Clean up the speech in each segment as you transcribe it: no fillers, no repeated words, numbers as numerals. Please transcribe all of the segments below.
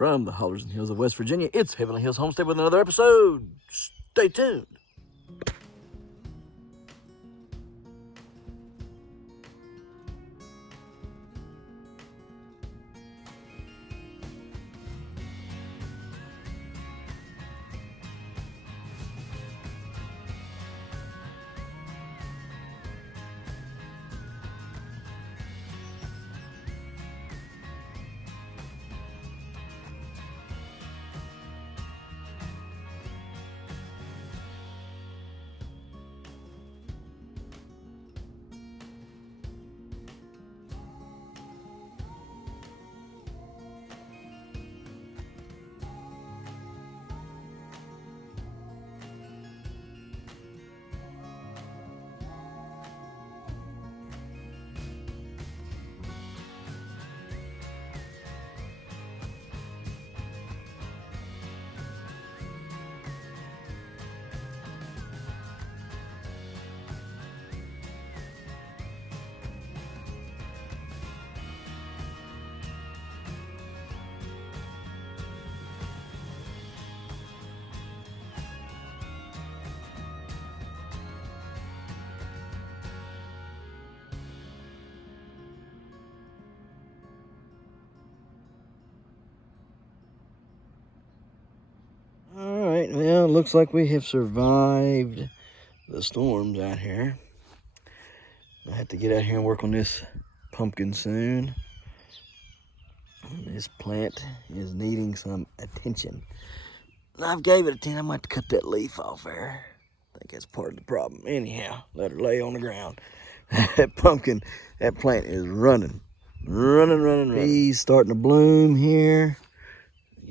From the hollers and hills of West Virginia, it's Heavenly Hills Homestead with another episode. Stay tuned. All right, well, it looks like we have survived the storms out here. I have to get out here and work on this pumpkin soon. This plant is needing some attention. I've gave it attention. I might have to cut that leaf off there. I think that's part of the problem. Anyhow, let her lay on the ground. That pumpkin, that plant is running. Running. He's starting to bloom here.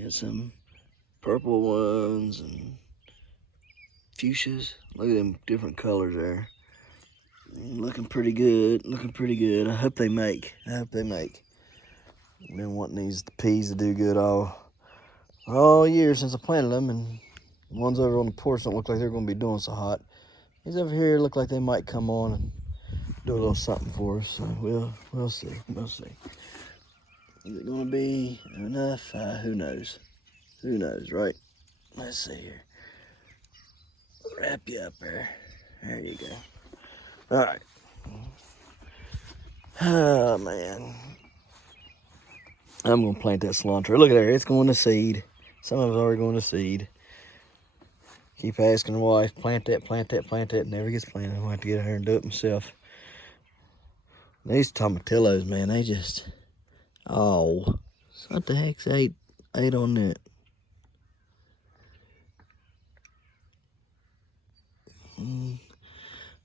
Got some purple ones and fuchsias. Look at them different colors there. Looking pretty good. I hope they make. I've been wanting these peas to do good all year since I planted them, and the ones over on the porch don't look like they're going to be doing so hot. These over here look like they might come on and do a little something for us. So we'll see. Is it going to be enough? Who knows? Who knows, right? Let's see here. Wrap you up there. There you go. All right. Oh, man. I'm going to plant that cilantro. Look at there. It's going to seed. Some of it's already going to seed. Keep asking the wife, plant that. Never gets planted. I'm going to have to get out here and do it myself. These tomatillos, man, they just... Oh. What the heck's ate on that?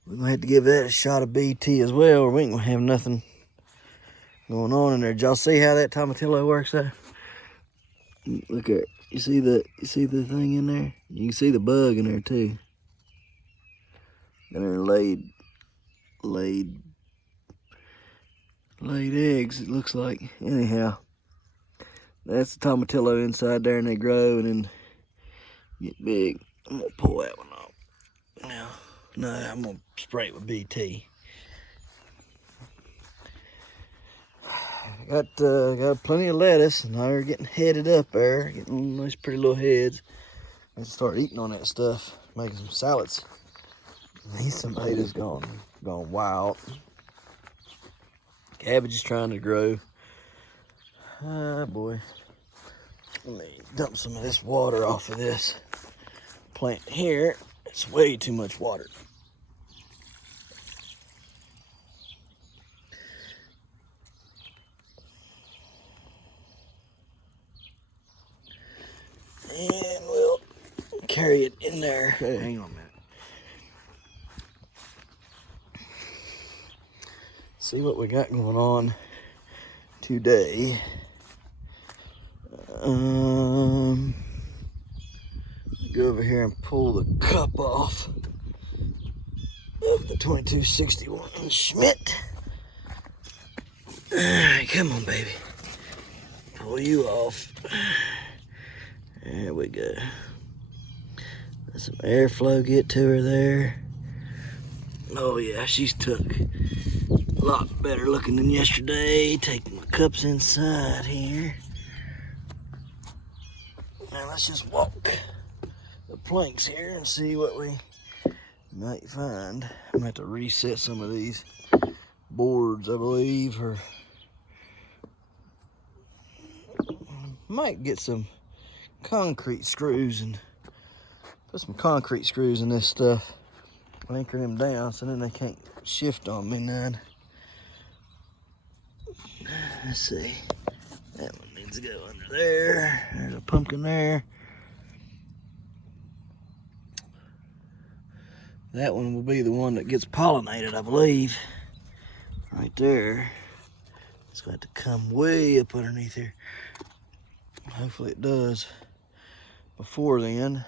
We're going to have to give that a shot of BT as well, or we ain't going to have nothing going on in there. Did y'all see how that tomatillo works there? Look at it. You see the thing in there? You can see the bug in there too. And they're laid eggs, it looks like. Anyhow, that's the tomatillo inside there, and they grow and then get big. I'm gonna pull that one off. No, I'm gonna spray it with BT. Got plenty of lettuce, and now they're getting headed up there, getting nice pretty little heads. Let's start eating on that stuff, making some salads. These tomatoes gone wild. Cabbage is trying to grow. Ah, boy. Let me dump some of this water off of this plant here. It's way too much water. And we'll carry it in there. Hey, hang on a minute. See what we got going on today. Go over here and pull the cup off of the 2261 Schmidt. All right, come on, baby. Pull you off. There we go. Let some airflow get to her there. Oh yeah, she's took a lot better looking than yesterday. Taking my cups inside here. Now let's just walk the planks here and see what we might find. I'm gonna have to reset some of these boards, I believe, or might get some concrete screws and put some concrete screws in this stuff, anchor them down so then they can't shift on me none. Let's see, that one needs to go under there. There's a pumpkin there. That one will be the one that gets pollinated, I believe. Right there. It's going to have to come way up underneath here. Hopefully it does before then.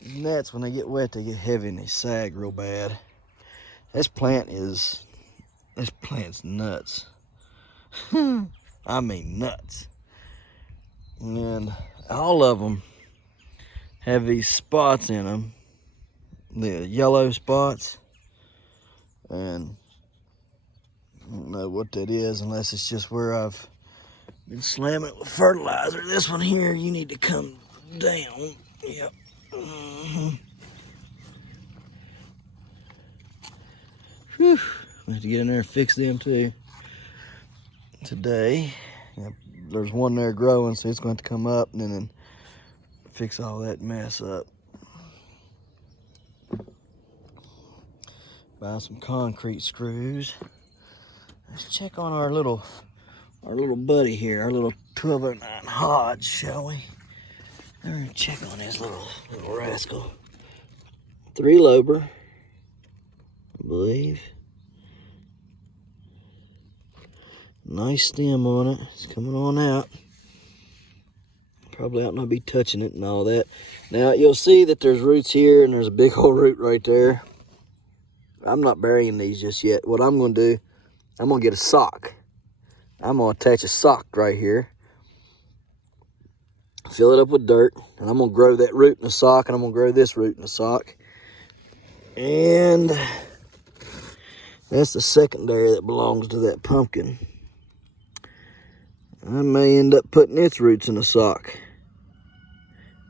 Nets, when they get wet, they get heavy and they sag real bad. This plant's nuts. I mean nuts. And all of them have these spots in them, the yellow spots, and I don't know what that is unless it's just where I've been slamming it with fertilizer. This one here, you need to come down. Yep. Whew. I have to get in there and fix them too today. Yep. There's one there growing, so it's going to come up and then fix all that mess up. Buy some concrete screws. Let's check on our little buddy here, our little 1209 Hodge, shall we? We're gonna check on this little rascal. 3 lober, I believe. Nice stem on it. It's coming on out. Probably ought not be touching it and all that. Now you'll see that there's roots here and there's a big old root right there. I'm not burying these just yet. What I'm gonna do, I'm gonna get a sock. I'm gonna attach a sock right here. Fill it up with dirt, and I'm gonna grow that root in the sock, and I'm gonna grow this root in the sock. And that's the secondary that belongs to that pumpkin. I may end up putting its roots in the sock.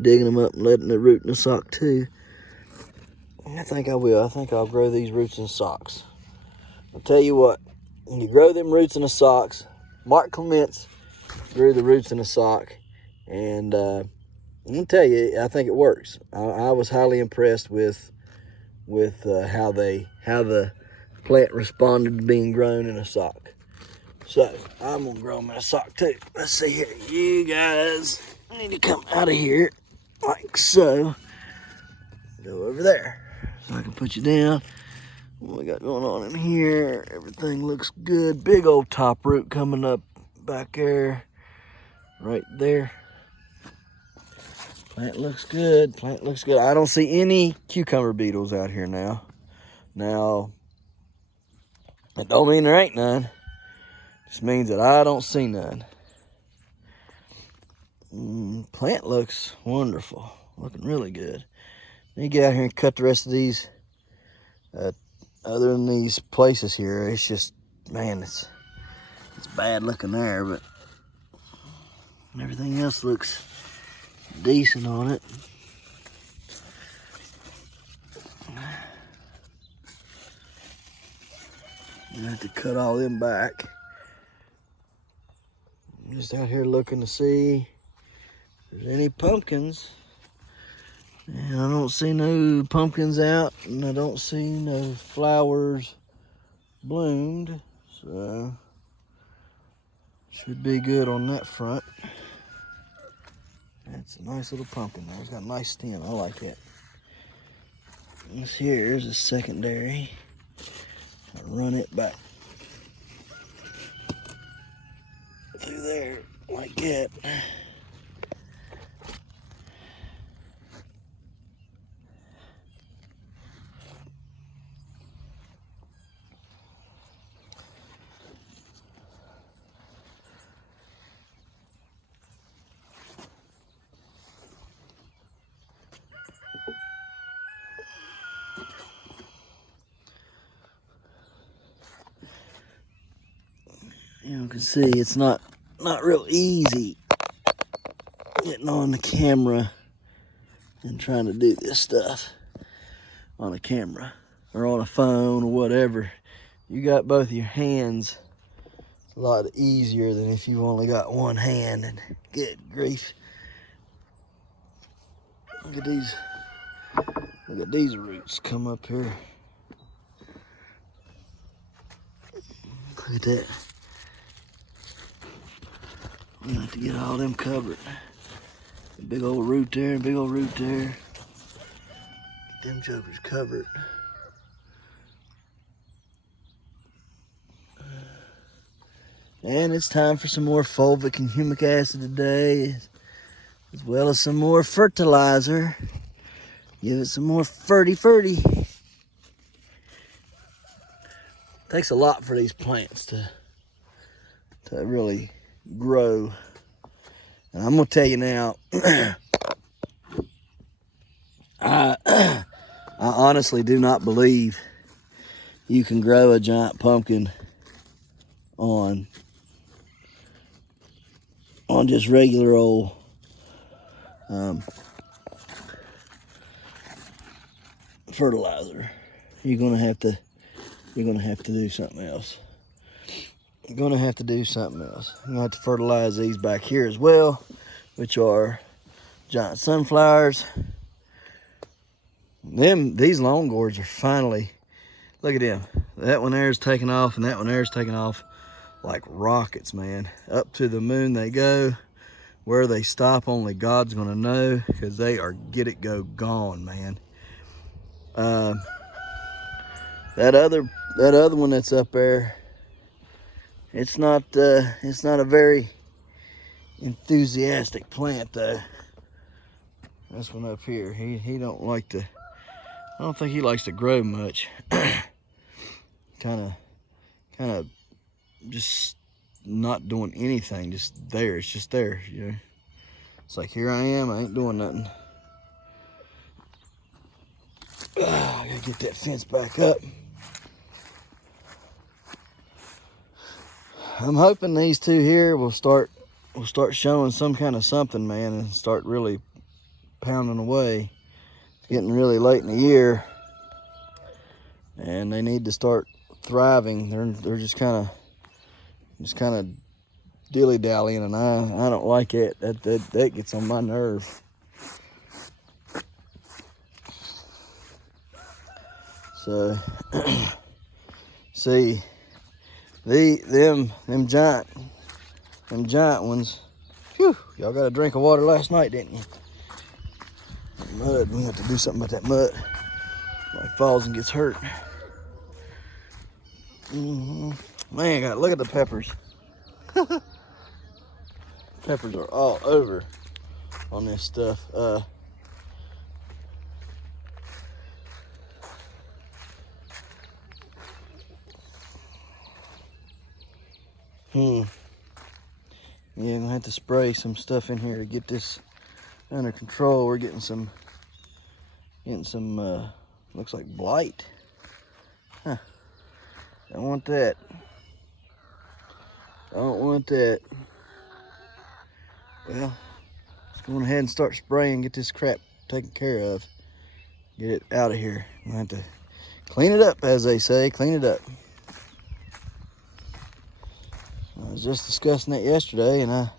Digging them up and letting the root in the sock too. I think I will. I think I'll grow these roots in socks. I'll tell you what, when you grow them roots in the socks, Mark Clements grew the roots in the sock, and I'm gonna tell you, I think it works. I was highly impressed with how the plant responded to being grown in a sock. So I'm gonna grow them in a sock too. Let's see here. You guys need to come out of here like so. Go over there so I can put you down. What we got going on in here? Everything looks good. Big old top root coming up back there, right there. Plant looks good. Plant looks good. I don't see any cucumber beetles out here now. Now, that don't mean there ain't none. Just means that I don't see none. Plant looks wonderful. Looking really good. Let me get out here and cut the rest of these. Other than these places here, it's just, man, it's bad looking there, but everything else looks decent on it. I have to cut all them back. I'm just out here looking to see if there's any pumpkins. And I don't see no pumpkins out, and I don't see no flowers bloomed, so should be good on that front. That's a nice little pumpkin there. It's got a nice stem. I like that. This here is a secondary. I'll run it back through there like that. You can see it's not real easy getting on the camera and trying to do this stuff on a camera or on a phone or whatever. You got both your hands, it's a lot easier than if you've only got one hand. And good grief. Look at these roots come up here. Look at that. We have to get all them covered. A big old root there, big old root there. Get them jokers covered. And it's time for some more fulvic and humic acid today, as well as some more fertilizer. Give it some more ferty. Takes a lot for these plants to really grow. And I'm gonna tell you now, I honestly do not believe you can grow a giant pumpkin on just regular old fertilizer. You're gonna have to do something else. You're gonna have to do something else. You're gonna have to fertilize these back here as well, which are giant sunflowers. These long gourds are finally, look at them. That one there is taking off, and that one there is taking off like rockets, man. Up to the moon they go. Where they stop, only God's gonna know, because they are gone, man. That other one that's up there, it's not a very enthusiastic plant though. This one up here, he don't like to. I don't think he likes to grow much. kind of just not doing anything, just there. It's just there, you know. It's like, here I am, I ain't doing nothing. I gotta get that fence back up. I'm hoping these two here will start showing some kind of something, man, and start really pounding away. It's getting really late in the year, and they need to start thriving. They're just kind of dilly-dallying, and I don't like it. That gets on my nerve. So see, them giant ones. Phew, y'all got a drink of water last night, didn't you? That mud, we have to do something about that mud. Like falls and gets hurt. Man, God, look at the peppers. Peppers are all over on this stuff. Yeah, I'm gonna have to spray some stuff in here to get this under control. We're getting some looks like blight. Huh. Don't want that. Don't want that. Well, let's go ahead and start spraying, get this crap taken care of. Get it out of here. I'm gonna have to clean it up, as they say, clean it up. I was just discussing that yesterday, and I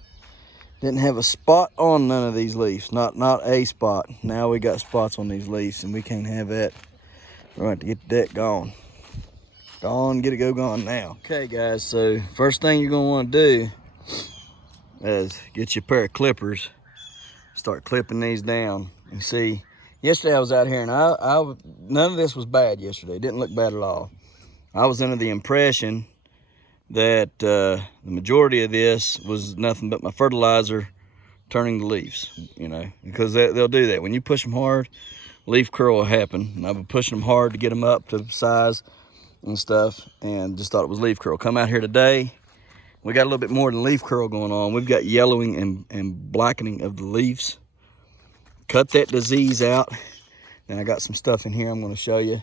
didn't have a spot on none of these leaves. Not a spot. Now we got spots on these leaves, and we can't have that. We're going to have to get that gone. Gone, get it gone now. Okay, guys, so first thing you're going to want to do is get you a pair of clippers. Start clipping these down. And see, yesterday I was out here, and I none of this was bad yesterday. It didn't look bad at all. I was under the impression that the majority of this was nothing but my fertilizer turning the leaves, you know, because they'll do that. When you push them hard, leaf curl will happen. And I've been pushing them hard to get them up to size and stuff, and just thought it was leaf curl. Come out here today, we got a little bit more than leaf curl going on. We've got yellowing and blackening of the leaves. Cut that disease out. And I got some stuff in here I'm going to show you.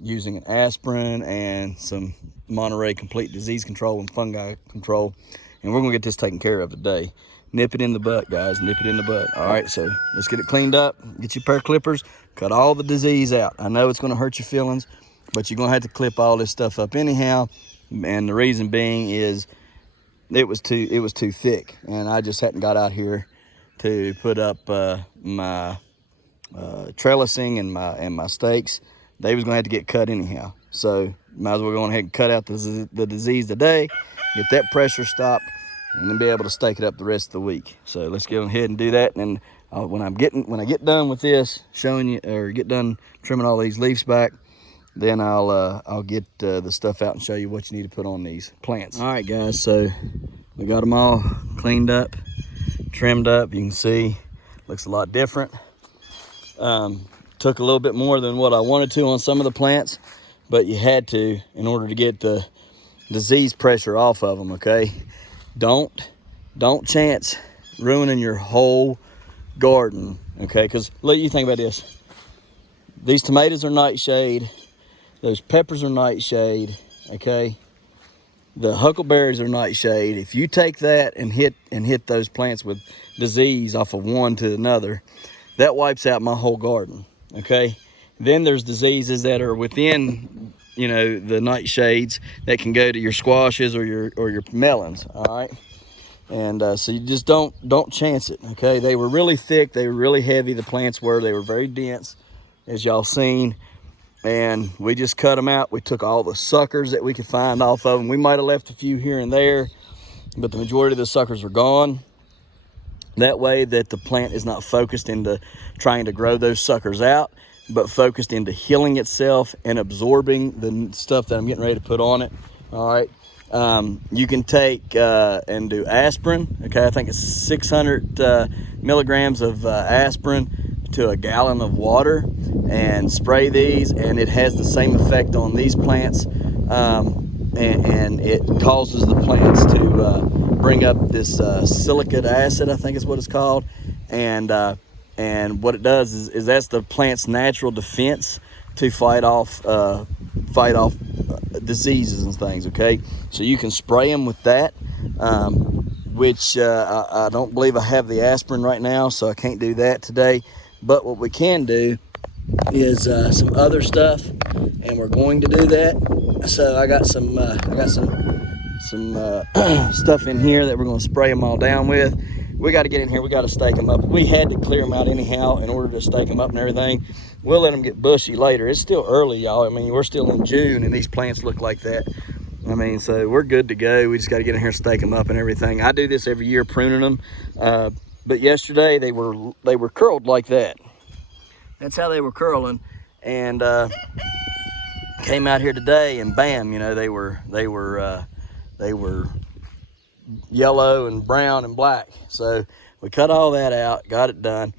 Using an aspirin and some Monterey Complete Disease Control and Fungi Control, and we're gonna get this taken care of today. Nip it in the butt, guys. Nip it in the butt. All right, so let's get it cleaned up. Get your pair of clippers. Cut all the disease out. I know it's going to hurt your feelings, but you're going to have to clip all this stuff up anyhow. And the reason being is it was too thick, and I just hadn't got out here to put up my trellising and my stakes. They was going to have to get cut anyhow. So might as well go ahead and cut out the disease today, get that pressure stopped, and then be able to stake it up the rest of the week. So let's go ahead and do that. And when I get done with this, showing you, or get done trimming all these leaves back, then I'll get the stuff out and show you what you need to put on these plants. All right, guys. So we got them all cleaned up, trimmed up. You can see looks a lot different. Took a little bit more than what I wanted to on some of the plants, but you had to in order to get the disease pressure off of them. Okay, don't chance ruining your whole garden. Okay, because look, you think about this. These tomatoes are nightshade. Those peppers are nightshade. Okay, the huckleberries are nightshade. If you take that and hit those plants with disease off of one to another, that wipes out my whole garden. Okay, then there's diseases that are within, the nightshades that can go to your squashes or your melons. All right, and so you just don't chance it. Okay, they were really thick, they were really heavy. The plants they were very dense, as y'all seen, and we just cut them out. We took all the suckers that we could find off of them. We might have left a few here and there, but the majority of the suckers are gone. That way that the plant is not focused into trying to grow those suckers out, but focused into healing itself and absorbing the stuff that I'm getting ready to put on it. All right. You can take and do aspirin. Okay, I think it's 600 milligrams of aspirin to a gallon of water, and spray these, and it has the same effect on these plants, and it causes the plants to bring up this silicate acid, I think is what it's called, and what it does is that's the plant's natural defense to fight off diseases and things. Okay, so you can spray them with that, which I don't believe I have the aspirin right now, so I can't do that today. But what we can do is some other stuff, and we're going to do that. So I got some stuff in here that we're going to spray them all down with. We got to get in here. We got to stake them up. We had to clear them out anyhow in order to stake them up and everything. We'll let them get bushy later. It's still early, y'all. I mean, we're still in June, and these plants look like that. I mean, so we're good to go. We just got to get in here and stake them up and everything. I do this every year, pruning them. But yesterday they were curled like that. That's how they were curling, and came out here today, and bam, they were yellow and brown and black. So we cut all that out, got it done.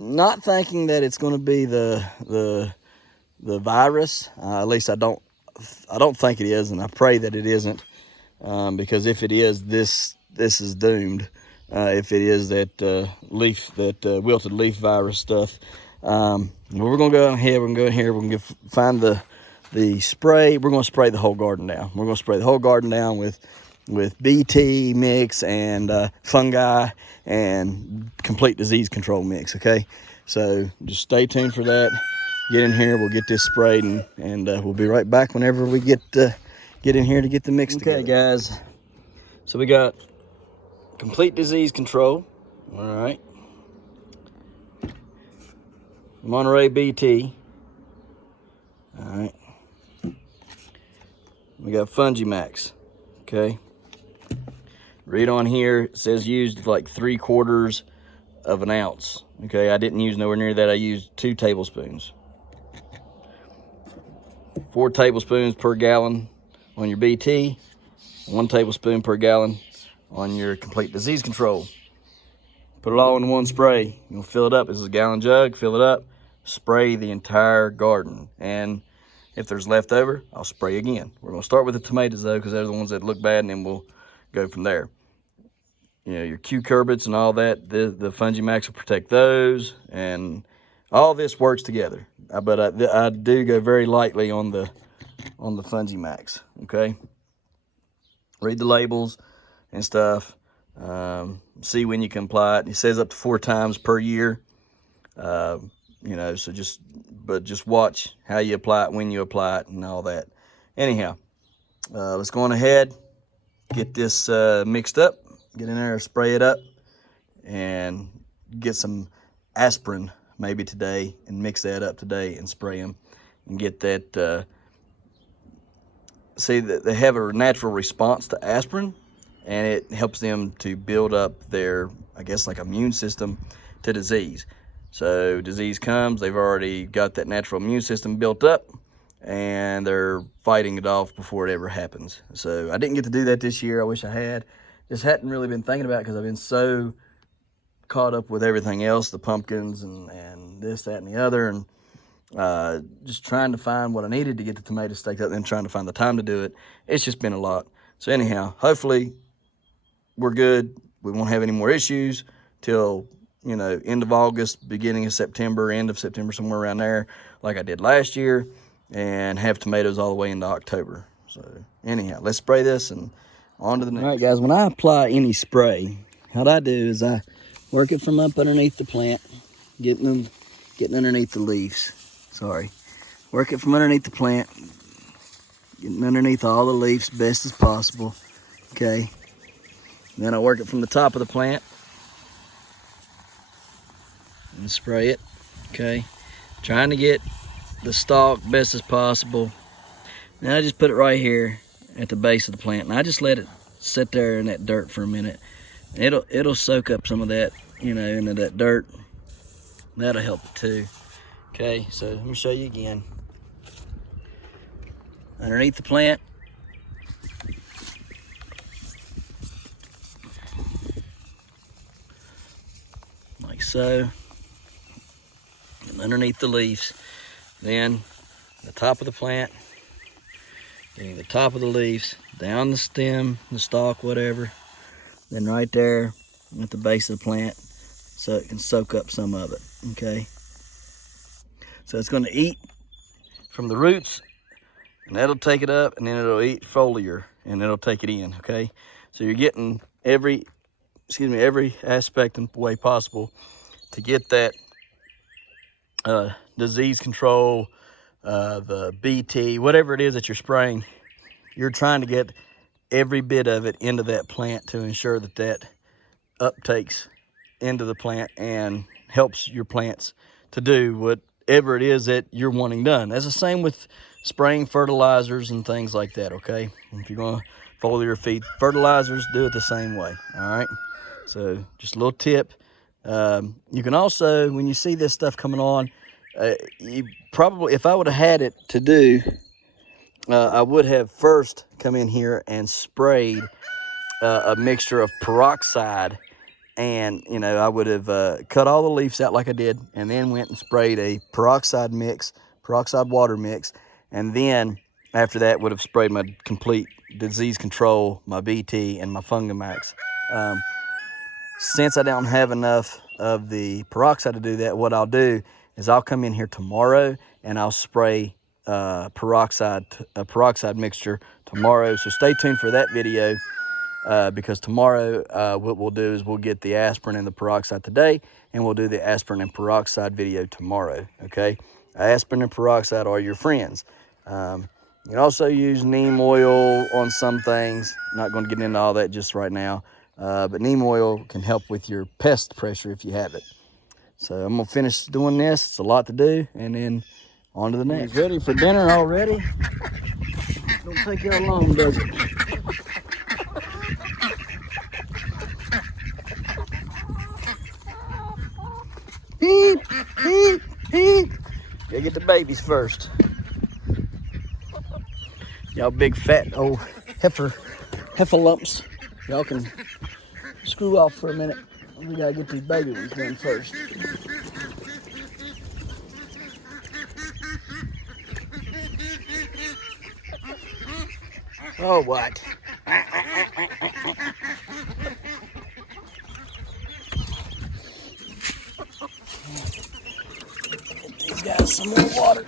Not thinking that it's going to be the virus. At least I don't think it is, and I pray that it isn't, because if it is, this is doomed. If it is that wilted leaf virus stuff, we're gonna go ahead. We're gonna go in here. We're gonna find the spray. We're gonna spray the whole garden down. We're gonna spray the whole garden down with BT mix and fungi and complete disease control mix. Okay, so just stay tuned for that. Get in here. We'll get this sprayed, and we'll be right back whenever we get in here to get the mix together. Okay, guys. So we got complete disease control. All right. Monterey BT. All right. We got Fungimax. Okay. Read on here, it says used like 3/4 of an ounce. Okay, I didn't use nowhere near that. I used 2 tablespoons. 4 tablespoons per gallon on your BT. 1 tablespoon per gallon on your complete disease control. Put it all in one spray. You'll fill it up. This is a gallon jug. Fill it up. Spray the entire garden. And if there's leftover, I'll spray again. We're going to start with the tomatoes though, because they're the ones that look bad, and then we'll go from there. Your cucurbits and all that, the Fungimax will protect those, and all this works together. But I do go very lightly on the Fungimax. Okay. Read the labels and stuff. See when you can apply it. It says up to 4 times per year. You know, so just watch how you apply it, when you apply it, and all that. Anyhow, let's go on ahead, get this mixed up, get in there, spray it up, and get some aspirin maybe today, and mix that up today and spray them, and get that. See that they have a natural response to aspirin, and it helps them to build up their, I guess, like immune system to disease. So disease comes, they've already got that natural immune system built up, and they're fighting it off before it ever happens. So I didn't get to do that this year. I wish I had. Just hadn't really been thinking about it because I've been so caught up with everything else, the pumpkins and this, that, and the other, and just trying to find what I needed to get the tomatoes staked up, and then trying to find the time to do it. It's just been a lot. So anyhow, hopefully we're good. We won't have any more issues till, you know, end of August, beginning of September, end of September, somewhere around there, like I did last year, and have tomatoes all the way into October. So anyhow, let's spray this and on to the next. All right, guys, when I apply any spray, what I do is I work it from up underneath the plant, getting underneath the leaves. Sorry. Work it from underneath the plant, getting underneath all the leaves best as possible. Okay. And then I work it from the top of the plant and spray it. Okay. Trying to get the stalk best as possible. Now I just put it right here at the base of the plant, and I just let it sit there in that dirt for a minute. It'll soak up some of that, you know, into that dirt. That'll help it too. Okay, so let me show you again. Underneath the plant. Like so. And underneath the leaves. Then the top of the plant. Getting the top of the leaves, down the stem, the stalk, whatever. Then right there at the base of the plant, so it can soak up some of it, okay? So it's gonna eat from the roots, and that'll take it up, and then it'll eat foliar, and it'll take it in, okay? So you're getting every aspect and way possible to get that disease control, the BT, whatever it is that you're spraying. You're trying to get every bit of it into that plant to ensure that that uptakes into the plant and helps your plants to do whatever it is that you're wanting done. That's the same with spraying fertilizers and things like that, okay? If you're going to foliar feed fertilizers, do it the same way, all right? So just a little tip. You can also, when you see this stuff coming on, you probably, if I would have had it to do, I would have first come in here and sprayed a mixture of peroxide, and, you know, I would have cut all the leaves out like I did, and then went and sprayed a peroxide water mix, and then after that would have sprayed my complete disease control, my BT, and my Fungamax. Since I don't have enough of the peroxide to do that, what I'll do is I'll come in here tomorrow and I'll spray a peroxide mixture tomorrow. So stay tuned for that video, because tomorrow what we'll do is we'll get the aspirin and the peroxide today, and we'll do the aspirin and peroxide video tomorrow, okay? Aspirin and peroxide are your friends. You can also use neem oil on some things. Not going to get into all that just right now, but neem oil can help with your pest pressure if you have it. So I'm going to finish doing this. It's a lot to do, and then on to the next. He's ready for dinner already. Don't take you long, does it? Beep, beep, beep. Gotta get the babies first. Y'all big fat old heifer lumps. Y'all can screw off for a minute. We gotta get these baby ones done first. Oh, what? Get these guys some more water.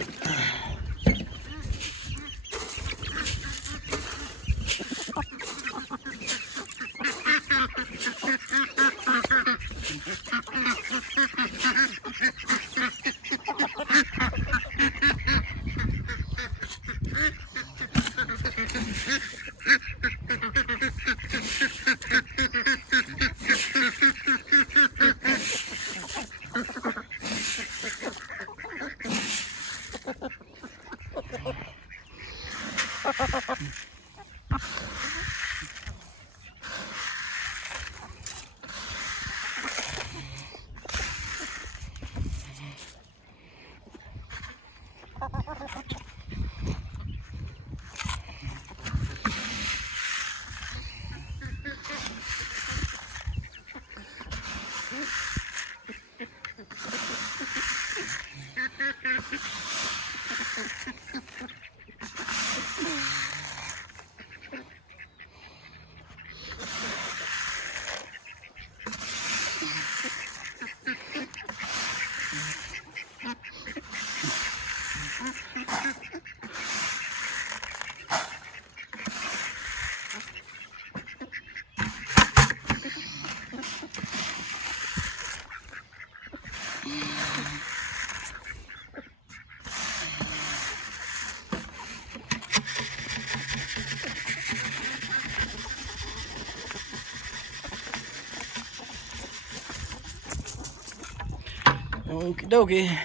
Okie dokie.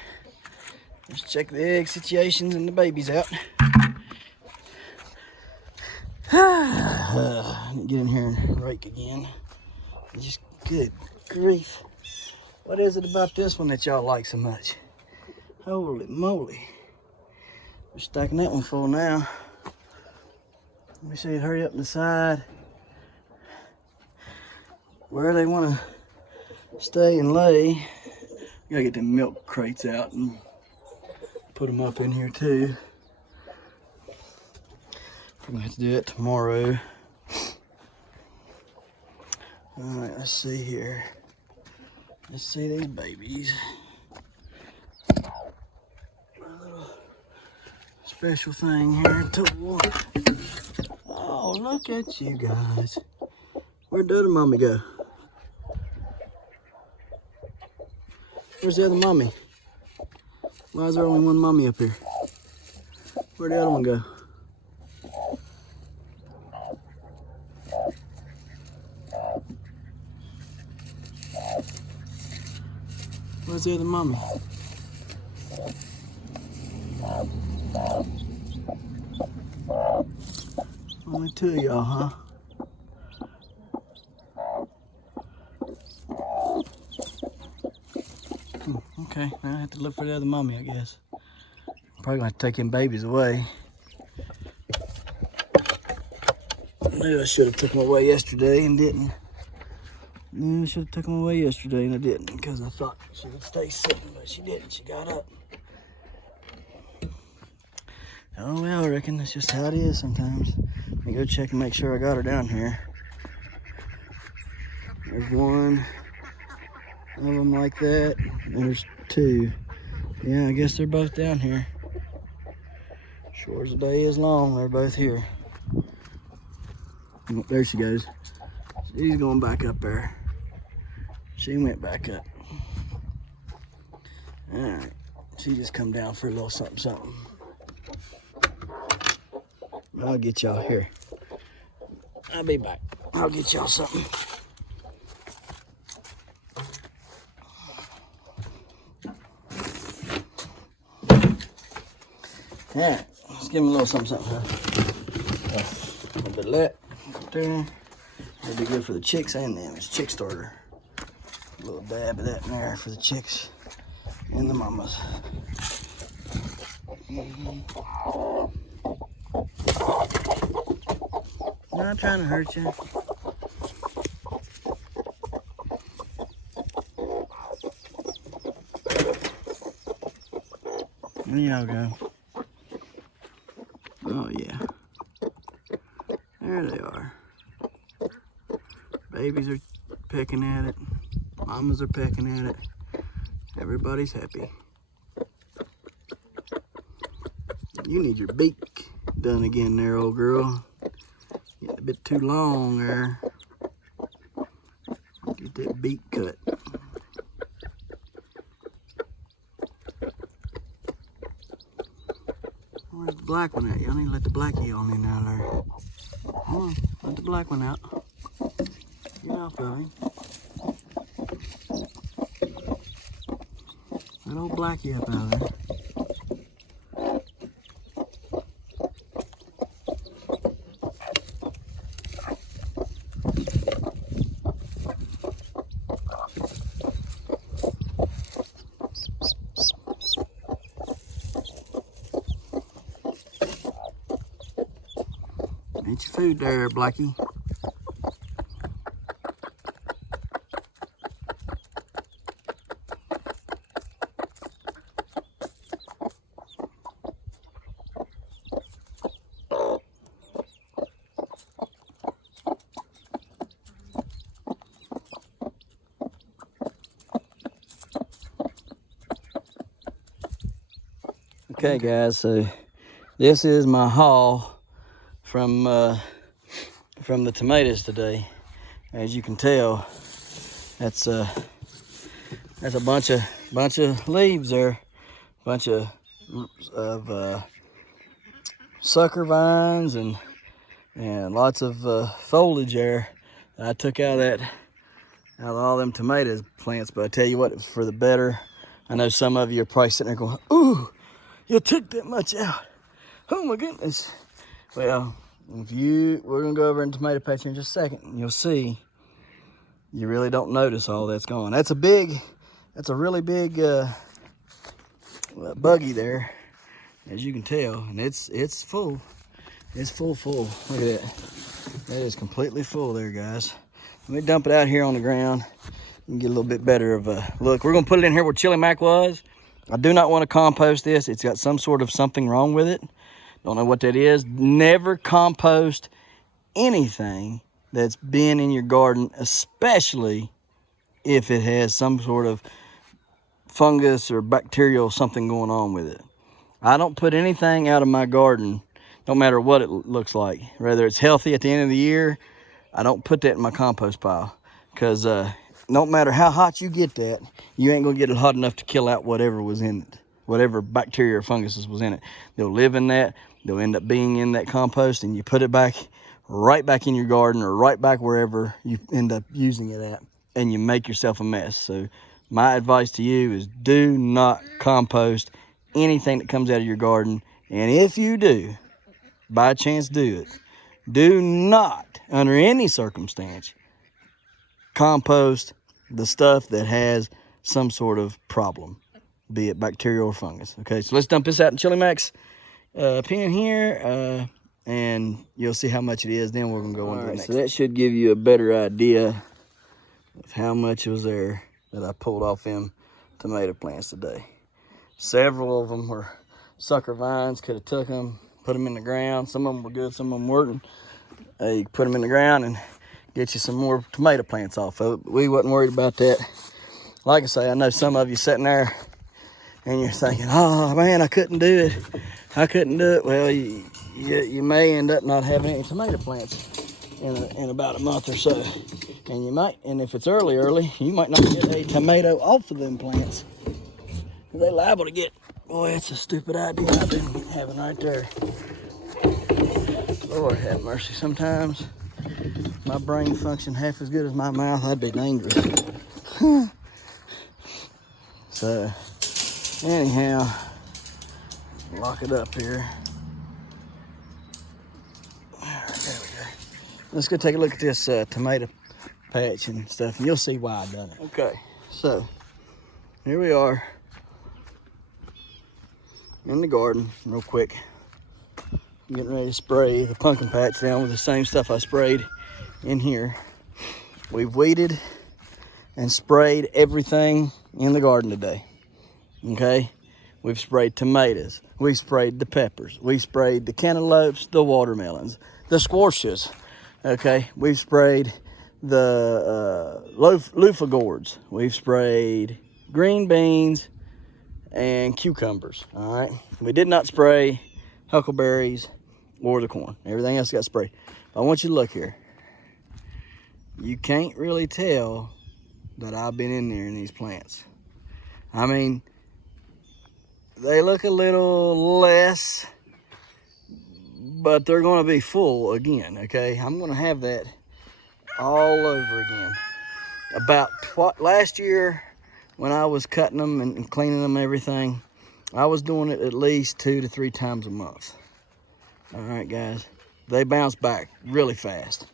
Let's check the egg situations and the babies out. Get in here and rake again. Just good grief. What is it about this one that y'all like so much? Holy moly. We're stacking that one full now. Let me see it hurry up on the side. Where they want to stay and lay. Gotta get them milk crates out and put them up in here too. I'm gonna have to do that tomorrow. Alright, let's see here. Let's see these babies. A little special thing here, tool. Oh, look at you guys. Where'd the other mommy go? Where's the other mommy? Why is there only one mommy up here? Where'd the other one go? Where's the other mommy? Only two of y'all, huh? Okay, now I have to look for the other mommy, I guess. Probably gonna have to take them babies away. Maybe I should have took them away yesterday and didn't. Maybe I should have took them away yesterday and I didn't, because I thought she would stay sitting, but she didn't. She got up. Oh well, I reckon that's just how it is sometimes. Let me go check and make sure I got her down here. There's one of them like that. There's two. Yeah, I guess they're both down here. Sure as the day is long, they're both here. There she goes. She's going back up there. She went back up. All right, she just come down for a little something, something. I'll get y'all here. I'll be back. I'll get y'all something. All right, let's give him a little something, something, huh? A little bit of that there. That'd be good for the chicks and them. It's chick starter. A little dab of that in there for the chicks and the mamas. Not trying to hurt you. There y'all go. Oh yeah. There they are. Babies are pecking at it. Mamas are pecking at it. Everybody's happy. You need your beak done again there, old girl. Getting a bit too long there. Get that beak cut. black one out. Y'all need to let the blackie on in now there. Come on, let the black one out. Get off of him. That old blackie up out there. Eat your food there, blackie. Okay guys, so this is my haul from the tomatoes today. As you can tell, that's a bunch of leaves there, bunch of sucker vines and lots of foliage there that I took out of all them tomatoes plants. But I tell you what, it was for the better. I know some of you are probably sitting there going, "Ooh, you took that much out. Oh my goodness." Well, we're gonna go over in the tomato patch here in just a second, and you'll see you really don't notice all that's gone. That's a really big buggy there, as you can tell, and it's full. It's full. Look at that. That is completely full there, guys. Let me dump it out here on the ground and get a little bit better of a look. We're gonna put it in here where Chili Mac was. I do not want to compost this. It's got some sort of something wrong with it. Don't know what that is. Never compost anything that's been in your garden, especially if it has some sort of fungus or bacterial something going on with it. I don't put anything out of my garden, no matter what it looks like. Whether it's healthy at the end of the year, I don't put that in my compost pile. Because no matter how hot you get that, you ain't gonna get it hot enough to kill out whatever was in it. Whatever bacteria or funguses was in it. They'll live in that. They'll end up being in that compost, and you put it right back in your garden or right back wherever you end up using it at, and you make yourself a mess. So my advice to you is do not compost anything that comes out of your garden. And if you do, by chance do it, do not, under any circumstance, compost the stuff that has some sort of problem, be it bacterial or fungus. Okay, so let's dump this out in Chili Mac's pen here, and you'll see how much it is. Then we're gonna go on to the next. So that should give you a better idea of how much was there that I pulled off them tomato plants today. Several of them were sucker vines. Could have took them, put them in the ground. Some of them were good, some of them weren't. You put them in the ground and get you some more tomato plants off of it. But we wasn't worried about that. Like I say, I know some of you sitting there and you're thinking, "Oh man, I couldn't do it. I couldn't do it." Well, you may end up not having any tomato plants in about a month or so. And you might, and if it's early, you might not get a tomato off of them plants. They're liable to get, boy, it's a stupid idea I've been having right there. Lord have mercy. Sometimes my brain functions half as good as my mouth. That'd be dangerous. So, anyhow, lock it up here. All right, there we go. Let's go take a look at this tomato patch and stuff, and you'll see why I done it. Okay, so here we are in the garden, real quick. I'm getting ready to spray the pumpkin patch down with the same stuff I sprayed in here. We've weeded and sprayed everything in the garden today. Okay, we've sprayed tomatoes, we sprayed the peppers, we sprayed the cantaloupes, the watermelons, the squashes. Okay, we've sprayed the loofah gourds, we've sprayed green beans and cucumbers. All right, we did not spray huckleberries or the corn. Everything else got sprayed. I want you to look here. You can't really tell that I've been in there in these plants. I mean, they look a little less but they're gonna be full again, okay? I'm gonna have that all over again. About last year, when I was cutting them and cleaning them and everything, I was doing it at least 2 to 3 times a month. All right, guys, they bounce back really fast.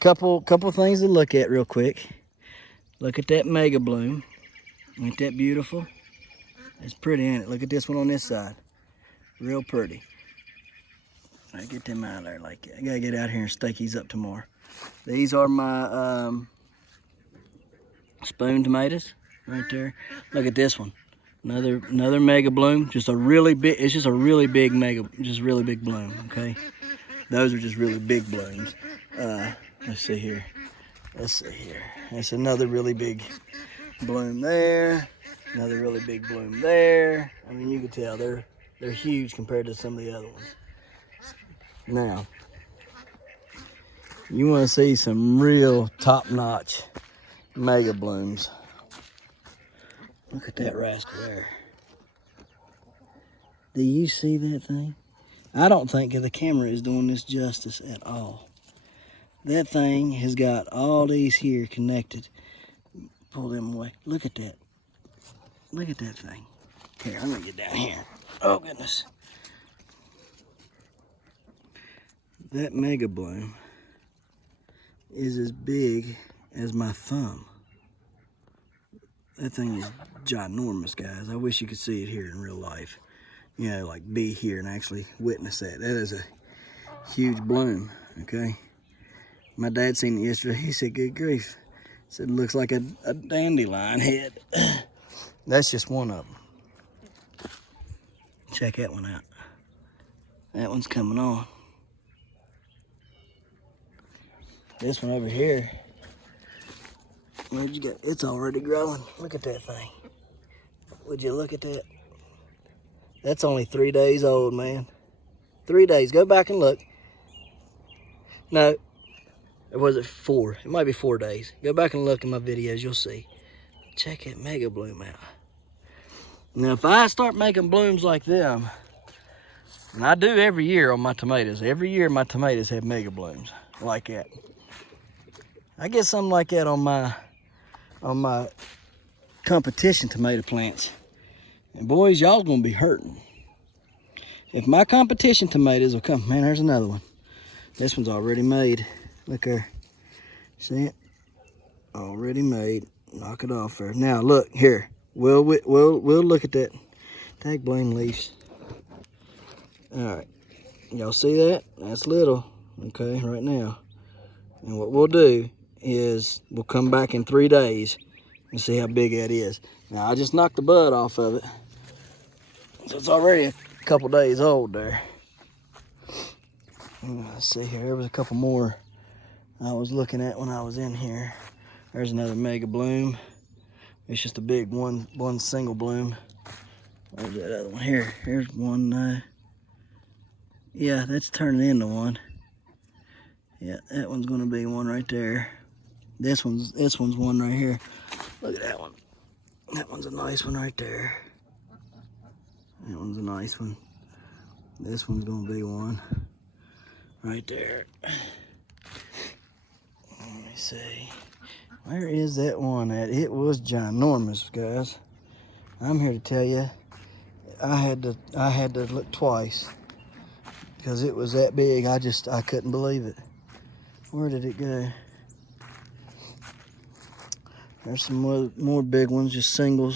Couple things to look at real quick. Look at that mega bloom. Ain't that beautiful? It's pretty, ain't it? Look at this one on this side. Real pretty. I get them out of there like that. I gotta get out here and stake these up tomorrow. These are my spoon tomatoes right there. Look at this one. Another mega bloom. Just a really big, it's just a really big just really big bloom, okay? Those are just really big blooms. Let's see here. That's another really big bloom there. Another really big bloom there. I mean, you can tell they're huge compared to some of the other ones. Now, you want to see some real top-notch mega blooms. Look at that rascal there. Do you see that thing? I don't think the camera is doing this justice at all. That thing has got all these here connected. Pull them away. Look at that. Look at that thing. Here, I'm gonna get down here. Oh goodness. That mega bloom is as big as my thumb. That thing is ginormous, guys. I wish you could see it here in real life. You know, like be here and actually witness that. That is a huge bloom, okay? My dad seen it yesterday. He said, good grief. He said, it looks like a dandelion head. That's just one of them. Check that one out. That one's coming on. This one over here, where'd you go? It's already growing. Look at that thing. Would you look at that? That's only 3 days old, man. 3 days. Go back and look. No, or was it 4? It might be 4 days. Go back and look at my videos. You'll see. Check that mega bloom out. Now, if I start making blooms like them, and I do every year on my tomatoes. Every year my tomatoes have mega blooms like that. I get something like that on my competition tomato plants. And boys, y'all gonna be hurting. If my competition tomatoes will come, man, there's another one. This one's already made. Look there. See it? Already made. Knock it off there. Now look here. We'll look at that. Tag bloom leaves. All right. Y'all see that? That's little. Okay, right now. And what we'll do is we'll come back in 3 days and see how big that is. Now I just knocked the bud off of it. So it's already a couple days old there. Let's see here, there was a couple more I was looking at when I was in here. There's another mega bloom. It's just a big one single bloom. Where's that other one? Here, here's one. Yeah, that's turning into one. Yeah, that one's gonna be one right there. This one's one right here. Look at that one. That one's a nice one right there. That one's a nice one. This one's gonna be one right there. Let me see. Where is that one at? It was ginormous, guys. I'm here to tell you, I had to look twice because it was that big. I couldn't believe it. Where did it go? There's some more big ones, just single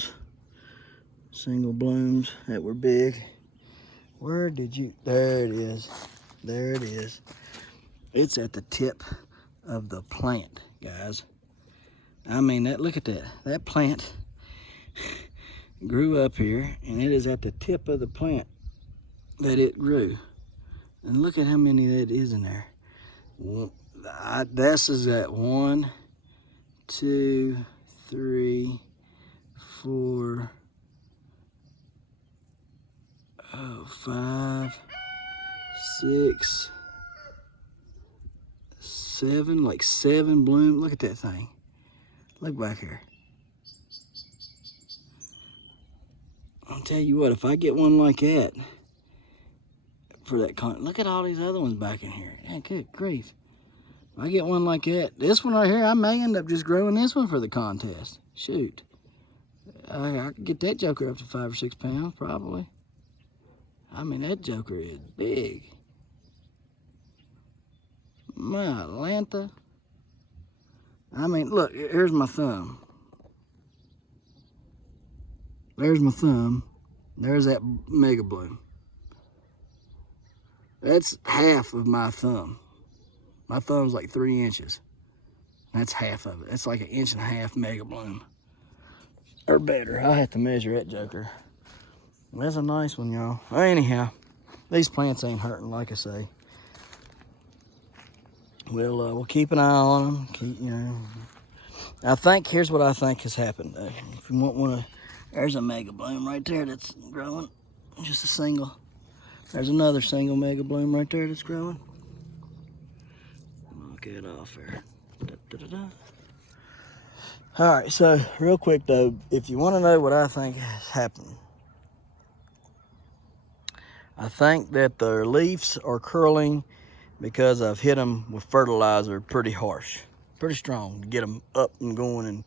blooms that were big. Where did you? There it is. There it is. It's at the tip of the plant, guys. I mean, look at that. That plant grew up here, and it is at the tip of the plant that it grew. And look at how many that is in there. This is at 1, 2, 3, 4, 5, 6, 7, like 7 bloom. Look at that thing. Look back here. I'll tell you what, if I get one like that, for that look at all these other ones back in here. Yeah, good grief. If I get one like that, this one right here, I may end up just growing this one for the contest. Shoot. I could get that joker up to 5 or 6 pounds, probably. I mean, that joker is big. My Atlanta. I mean, look, here's my thumb. There's my thumb. There's that mega bloom. That's half of my thumb. My thumb's like 3 inches. That's half of it. That's like 1.5 inches mega bloom. Or better. I'll have to measure that joker. That's a nice one, y'all. Well, anyhow, these plants ain't hurting, like I say. We'll keep an eye on them. I think, here's what I think has happened. If you want one, there's a mega bloom right there that's growing. Just a single. There's another single mega bloom right there that's growing. I'll get it off there. All right, so real quick though, if you want to know what I think has happened, I think that their leaves are curling because I've hit them with fertilizer pretty harsh, pretty strong to get them up and going and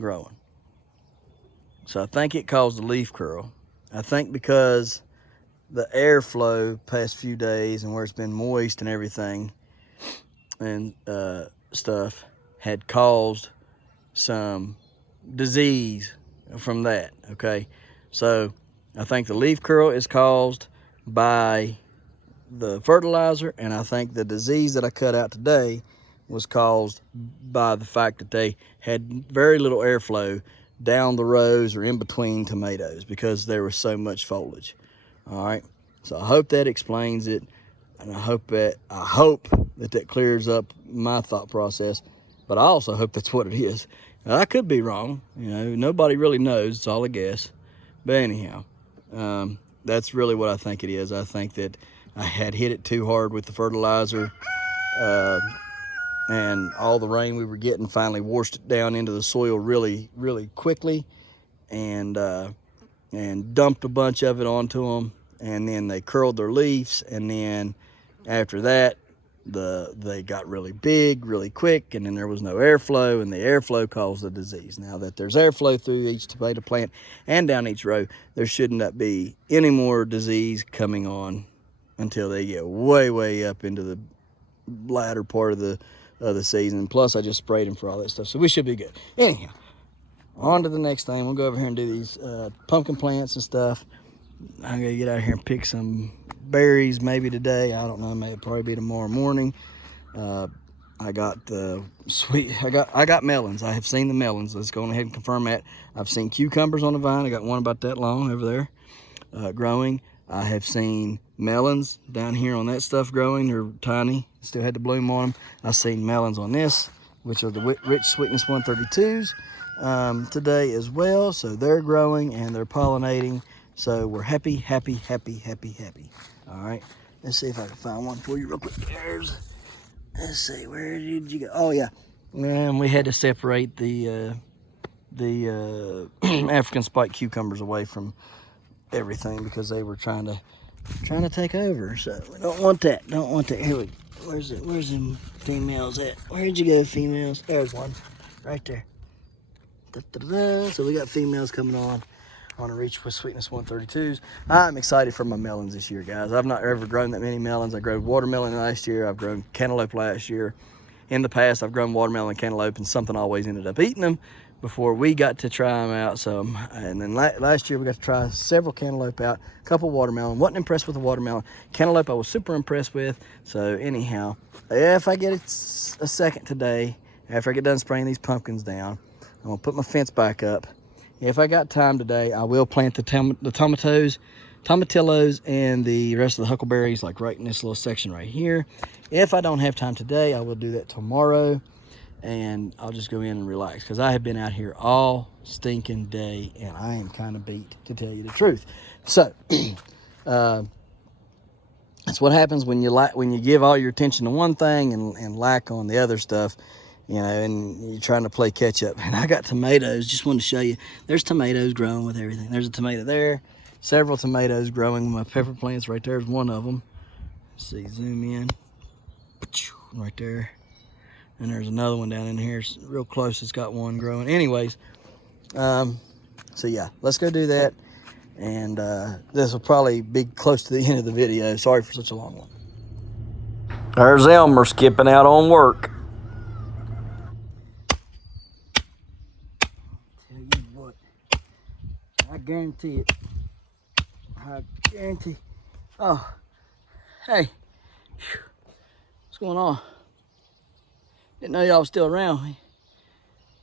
growing. So I think it caused the leaf curl. I think because the airflow past few days and where it's been moist and everything and stuff had caused some disease from that, okay? So I think the leaf curl is caused by the fertilizer, and I think the disease that I cut out today was caused by the fact that they had very little airflow down the rows or in between tomatoes because there was so much foliage. All right, so I hope that explains it, and I hope that clears up my thought process, but I also hope that's what it is. Now, I could be wrong, nobody really knows, it's all a guess. But anyhow, that's really what I think it is. I think that I had hit it too hard with the fertilizer, and all the rain we were getting finally washed it down into the soil really, really quickly, and dumped a bunch of it onto them, and then they curled their leaves, and then after that, they got really big, really quick, and then there was no airflow, and the airflow caused the disease. Now that there's airflow through each tomato plant and down each row, there should not be any more disease coming on until they get way, way up into the latter part of the season. Plus, I just sprayed them for all that stuff, so we should be good. Anyhow, on to the next thing. We'll go over here and do these pumpkin plants and stuff. I'm gonna get out here and pick some berries maybe today. I don't know, maybe probably be tomorrow morning. I got I got melons. I have seen the melons. Let's go ahead and confirm that. I've seen cucumbers on the vine. I got one about that long over there growing. I have seen melons down here on that stuff growing. They're tiny, still had the bloom on them. I've seen melons on this, which are the Rich Sweetness 132s today as well. So they're growing and they're pollinating. So we're happy, happy, happy, happy, happy. All right, let's see if I can find one for you real quick. Let's see, where did you go? Oh yeah, and we had to separate the African spike cucumbers away from everything because they were trying to take over. So we don't want that. Don't want that. Here we go. Where's them females at? Where'd you go, females? There's one, right there. So we got females coming on a Reach with Sweetness 132s. I'm excited for my melons this year, guys. I've not ever grown that many melons. I grew watermelon last year. I've grown cantaloupe last year. In the past, I've grown watermelon and cantaloupe, and something always ended up eating them before we got to try them out. So, and then last year we got to try several cantaloupe out, a couple watermelon. Wasn't impressed with the watermelon. Cantaloupe I was super impressed with. So anyhow, if I get a second today, after I get done spraying these pumpkins down, I'm gonna put my fence back up. If I got time today, I will plant the tomatillos, and the rest of the huckleberries, like right in this little section right here. If I don't have time today, I will do that tomorrow, and I'll just go in and relax, because I have been out here all stinking day, and I am kind of beat, to tell you the truth. So, that's what happens when you give all your attention to one thing and lack on the other stuff. And you're trying to play catch up. And I got tomatoes, just wanted to show you. There's tomatoes growing with everything. There's a tomato there, several tomatoes growing. My pepper plants right there is one of them. See, zoom in. Right there. And there's another one down in here. It's real close. It's got one growing. Anyways, so yeah, let's go do that. And this will probably be close to the end of the video. Sorry for such a long one. There's Elmer skipping out on work. Tell you what, I guarantee it. I guarantee. Oh, hey, what's going on? Didn't know y'all was still around.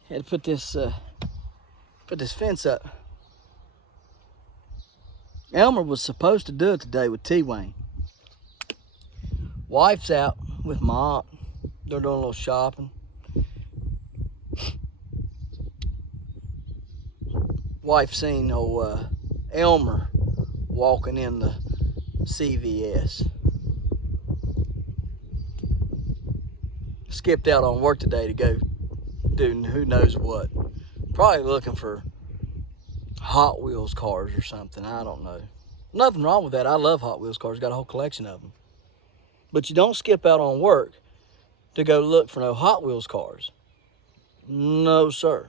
Had to put this fence up. Elmer was supposed to do it today with T-Wayne. Wife's out with my aunt. They're doing a little shopping. Wife seen old Elmer walking in the CVS. Skipped out on work today to go do who knows what. Probably looking for Hot Wheels cars or something. I don't know. Nothing wrong with that. I love Hot Wheels cars. Got a whole collection of them. But you don't skip out on work to go look for no Hot Wheels cars. No, sir.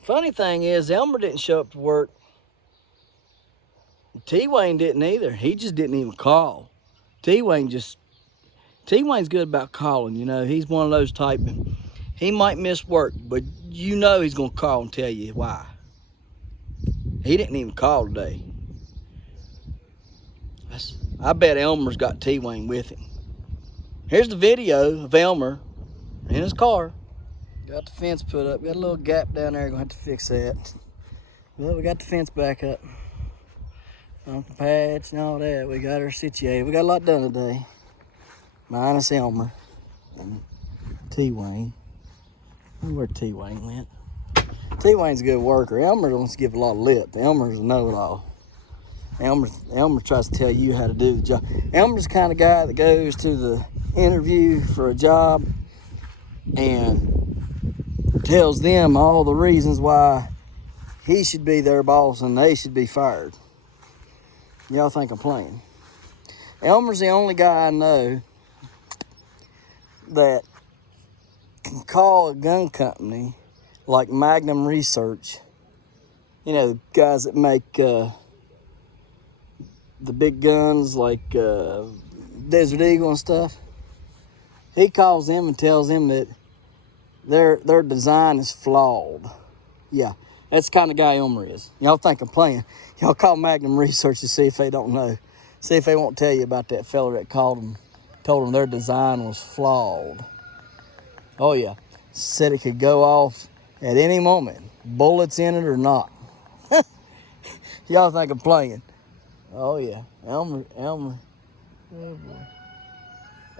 Funny thing is, Elmer didn't show up to work. T-Wayne didn't either. He just didn't even call. T-Wayne's good about calling, you know. He's one of those type. He might miss work, but you know he's going to call and tell you why. He didn't even call today. I bet Elmer's got T-Wayne with him. Here's the video of Elmer in his car. Got the fence put up. Got a little gap down there. Gonna have to fix that. Well, we got the fence back up. Pumpkin patch and all that. We got her situated. We got a lot done today. Minus Elmer and T-Wayne. I wonder where T-Wayne went. T-Wayne's a good worker. Elmer wants to give a lot of lip. Elmer's a know-it-all. Elmer tries to tell you how to do the job. Elmer's the kind of guy that goes to the interview for a job and tells them all the reasons why he should be their boss and they should be fired. Y'all think I'm playing? Elmer's the only guy I know that can call a gun company like Magnum Research. You know, the guys that make the big guns like Desert Eagle and stuff. He calls them and tells them that their design is flawed. Yeah, that's the kind of guy Elmer is. Y'all think I'm playing? Y'all call Magnum Research to see if they don't know. See if they won't tell you about that fella that told them their design was flawed. Oh yeah, said it could go off at any moment, bullets in it or not. Y'all think I'm playing? Oh yeah, Elmer. Oh boy.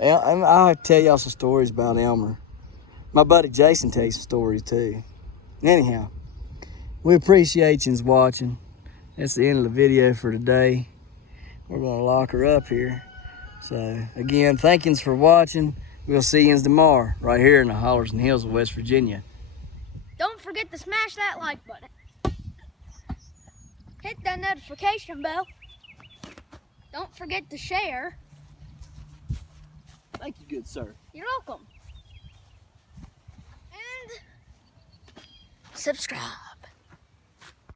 I'll tell y'all some stories about Elmer. My buddy Jason tells some stories too. Anyhow, we appreciate you watching. That's the end of the video for today. We're gonna lock her up here. So again, thank yous for watching. We'll see yous tomorrow right here in the hollers and hills of West Virginia. Don't forget to smash that like button. Hit that notification bell. Don't forget to share. Thank you, good sir. You're welcome. And subscribe.